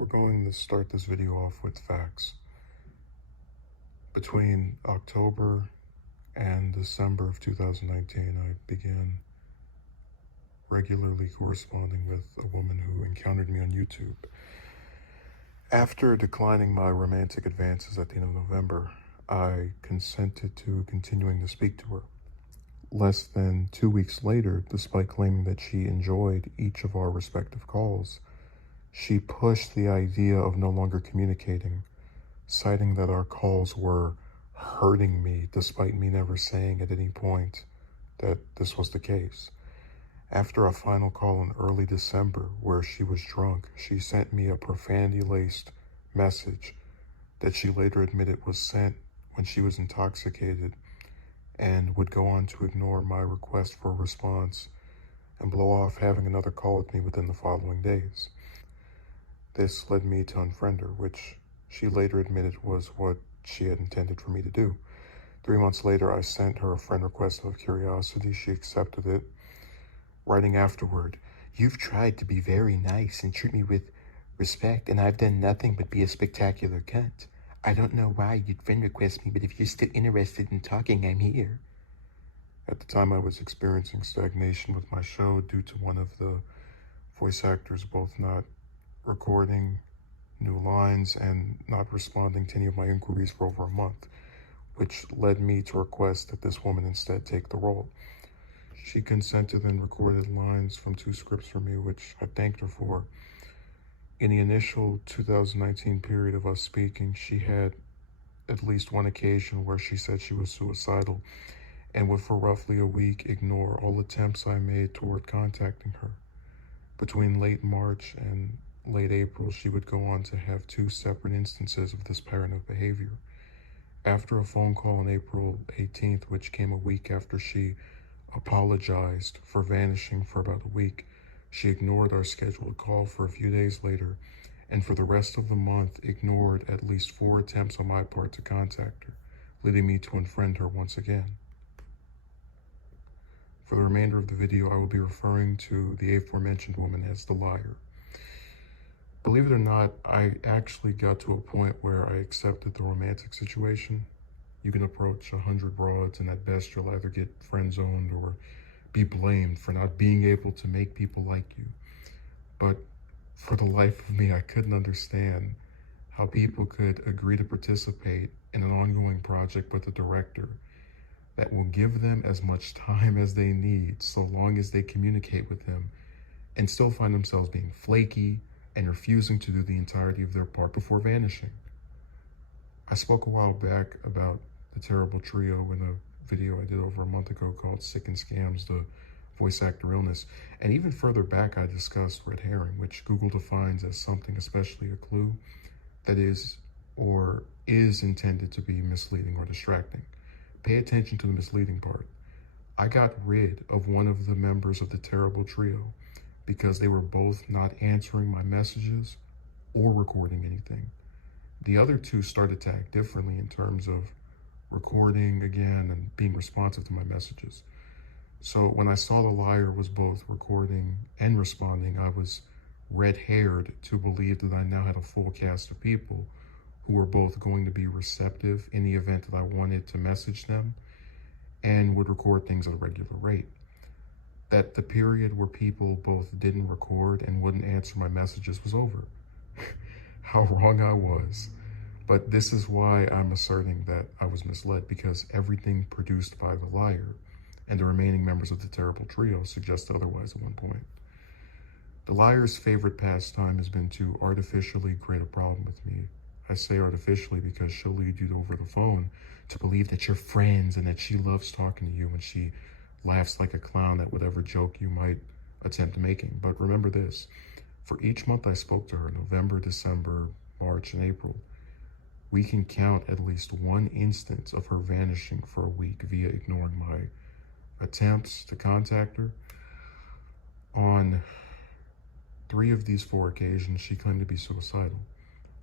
We're going to start this video off with facts. Between October and December of 2019, I began regularly corresponding with a woman who encountered me on YouTube. After declining my romantic advances at the end of November, I consented to continuing to speak to her. Less than 2 weeks later, despite claiming that she enjoyed each of our respective calls, she pushed the idea of no longer communicating, citing that our calls were hurting me despite me never saying at any point that this was the case. After a final call in early December where she was drunk, she sent me a profanity-laced message that she later admitted was sent when she was intoxicated, and would go on to ignore my request for a response and blow off having another call with me within the following days. This led me to unfriend her, which she later admitted was what she had intended for me to do. 3 months later, I sent her a friend request out of curiosity. She accepted it, writing afterward, "You've tried to be very nice and treat me with respect, and I've done nothing but be a spectacular cunt. I don't know why you'd friend request me, but if you're still interested in talking, I'm here." At the time, I was experiencing stagnation with my show due to one of the voice actors both not recording new lines and not responding to any of my inquiries for over a month, which led me to request that this woman instead take the role. She consented and recorded lines from 2 scripts for me, which I thanked her for. In the initial 2019 period of us speaking, she had at least one occasion where she said she was suicidal and would for roughly a week ignore all attempts I made toward contacting her. Between late March and late April, she would go on to have 2 separate instances of this pattern of behavior. After a phone call on April 18th, which came a week after she apologized for vanishing for about a week, she ignored our scheduled call for a few days later, and for the rest of the month ignored at least 4 attempts on my part to contact her, leading me to unfriend her once again. For the remainder of the video, I will be referring to the aforementioned woman as the liar. Believe it or not, I actually got to a point where I accepted the romantic situation. You can approach 100 broads, and at best you'll either get friend-zoned or be blamed for not being able to make people like you. But for the life of me, I couldn't understand how people could agree to participate in an ongoing project with a director that will give them as much time as they need so long as they communicate with him, and still find themselves being flaky and refusing to do the entirety of their part before vanishing. I spoke a while back about the terrible trio in a video I did over a month ago called Sick and Scams, the voice actor illness. And even further back, I discussed red herring, which Google defines as something, especially a clue, that is or is intended to be misleading or distracting. Pay attention to the misleading part. I got rid of one of the members of the terrible trio because they were both not answering my messages or recording anything. The other 2 started to act differently in terms of recording again and being responsive to my messages. So when I saw the liar was both recording and responding, I was red-haired to believe that I now had a full cast of people who were both going to be receptive in the event that I wanted to message them and would record things at a regular rate. That the period where people both didn't record and wouldn't answer my messages was over. How wrong I was. But this is why I'm asserting that I was misled, because everything produced by the liar and the remaining members of the terrible trio suggested otherwise at one point. The liar's favorite pastime has been to artificially create a problem with me. I say artificially because she'll lead you over the phone to believe that you're friends and that she loves talking to you, and she laughs like a clown at whatever joke you might attempt making. But remember this, for each month I spoke to her, November, December, March, and April, we can count at least 1 instance of her vanishing for a week via ignoring my attempts to contact her. On 3 of these 4 occasions, she claimed to be suicidal.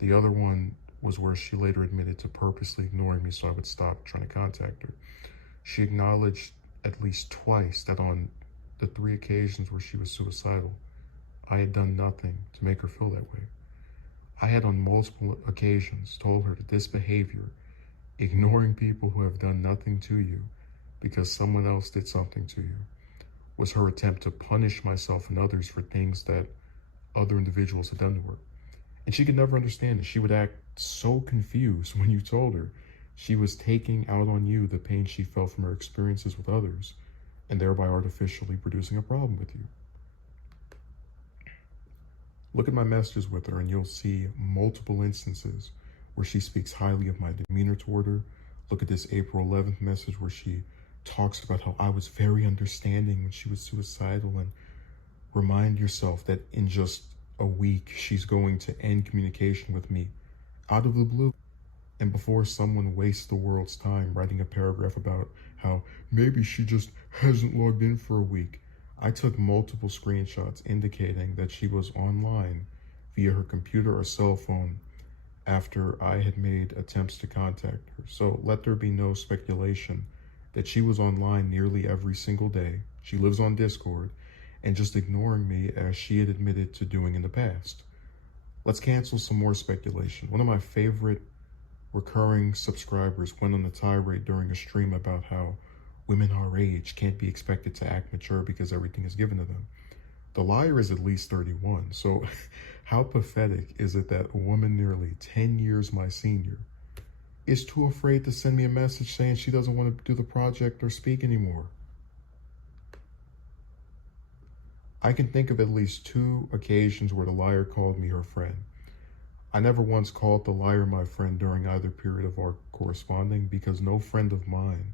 The other one was where she later admitted to purposely ignoring me so I would stop trying to contact her. She acknowledged at least twice that on the 3 occasions where she was suicidal, I had done nothing to make her feel that way. I had on multiple occasions told her that this behavior, ignoring people who have done nothing to you because someone else did something to you, was her attempt to punish myself and others for things that other individuals had done to her. And she could never understand it. She would act so confused when you told her she was taking out on you the pain she felt from her experiences with others, and thereby artificially producing a problem with you. Look at my messages with her and you'll see multiple instances where she speaks highly of my demeanor toward her. Look at this April 11th message where she talks about how I was very understanding when she was suicidal, and remind yourself that in just a week she's going to end communication with me out of the blue. And before someone wastes the world's time writing a paragraph about how maybe she just hasn't logged in for a week, I took multiple screenshots indicating that she was online via her computer or cell phone after I had made attempts to contact her. So let there be no speculation that she was online nearly every single day. She lives on Discord and just ignoring me as she had admitted to doing in the past. Let's cancel some more speculation. One of my favorite recurring subscribers went on a tirade during a stream about how women our age can't be expected to act mature because everything is given to them. The liar is at least 31, so how pathetic is it that a woman nearly 10 years my senior is too afraid to send me a message saying she doesn't want to do the project or speak anymore? I can think of at least 2 occasions where the liar called me her friend. I never once called the liar my friend during either period of our corresponding, because no friend of mine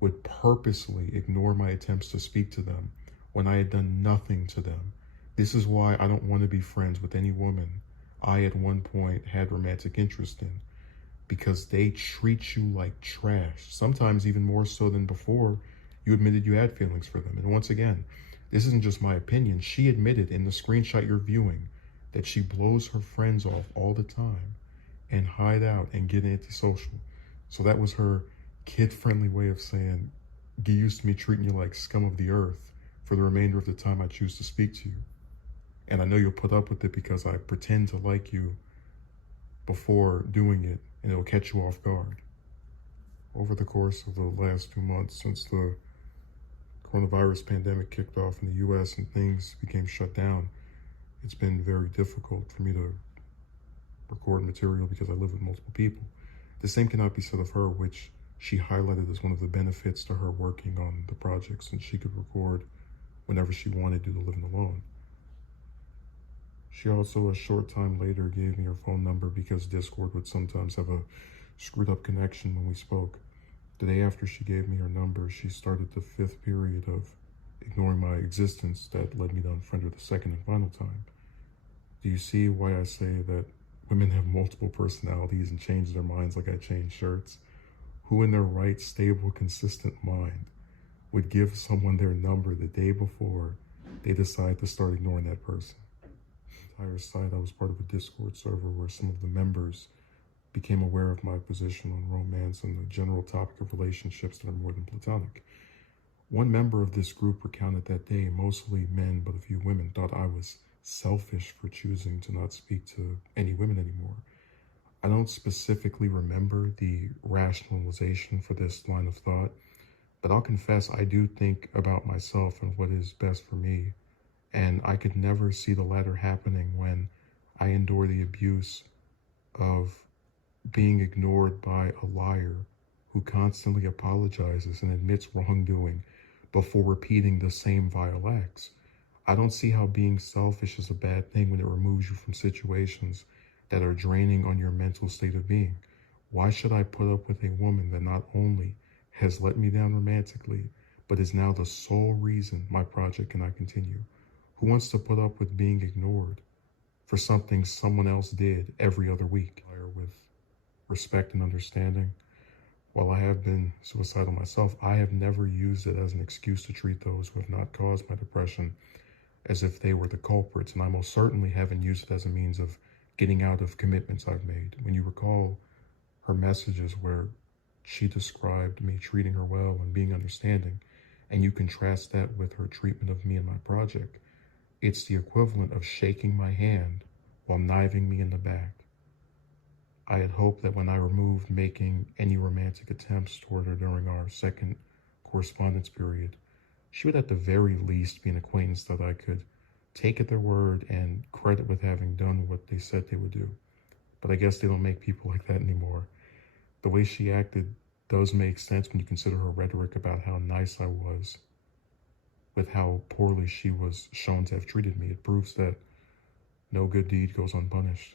would purposely ignore my attempts to speak to them when I had done nothing to them. This is why I don't want to be friends with any woman I at one point had romantic interest in, because they treat you like trash, sometimes even more so than before you admitted you had feelings for them. And once again, this isn't just my opinion. She admitted in the screenshot you're viewing that she blows her friends off all the time and hide out and get antisocial. So that was her kid-friendly way of saying, get used to me treating you like scum of the earth for the remainder of the time I choose to speak to you. And I know you'll put up with it because I pretend to like you before doing it, and it'll catch you off guard. Over the course of the last 2 months since the coronavirus pandemic kicked off in the US and things became shut down, it's been very difficult for me to record material because I live with multiple people. The same cannot be said of her, which she highlighted as one of the benefits to her working on the project, since she could record whenever she wanted due to living alone. She also, a short time later, gave me her phone number because Discord would sometimes have a screwed up connection when we spoke. The day after she gave me her number, she started the 5th period of ignoring my existence that led me to unfriend her the second and final time. Do you see why I say that women have multiple personalities and change their minds like I change shirts? Who in their right, stable, consistent mind would give someone their number the day before they decide to start ignoring that person? The entire site, I was part of a Discord server where some of the members became aware of my position on romance and the general topic of relationships that are more than platonic. One member of this group recounted that day, mostly men but a few women, thought I was selfish for choosing to not speak to any women anymore. I don't specifically remember the rationalization for this line of thought, but I'll confess I do think about myself and what is best for me, and I could never see the latter happening when I endure the abuse of being ignored by a liar who constantly apologizes and admits wrongdoing before repeating the same vile acts. I don't see how being selfish is a bad thing when it removes you from situations that are draining on your mental state of being. Why should I put up with a woman that not only has let me down romantically, but is now the sole reason my project cannot continue? Who wants to put up with being ignored for something someone else did every other week? With respect and understanding. While I have been suicidal myself, I have never used it as an excuse to treat those who have not caused my depression as if they were the culprits, and I most certainly haven't used it as a means of getting out of commitments I've made. When you recall her messages where she described me treating her well and being understanding, and you contrast that with her treatment of me and my project, it's the equivalent of shaking my hand while knifing me in the back. I had hoped that when I removed making any romantic attempts toward her during our second correspondence period, she would at the very least be an acquaintance that I could take at their word and credit with having done what they said they would do. But I guess they don't make people like that anymore. The way she acted does make sense when you consider her rhetoric about how nice I was with how poorly she was shown to have treated me. It proves that no good deed goes unpunished.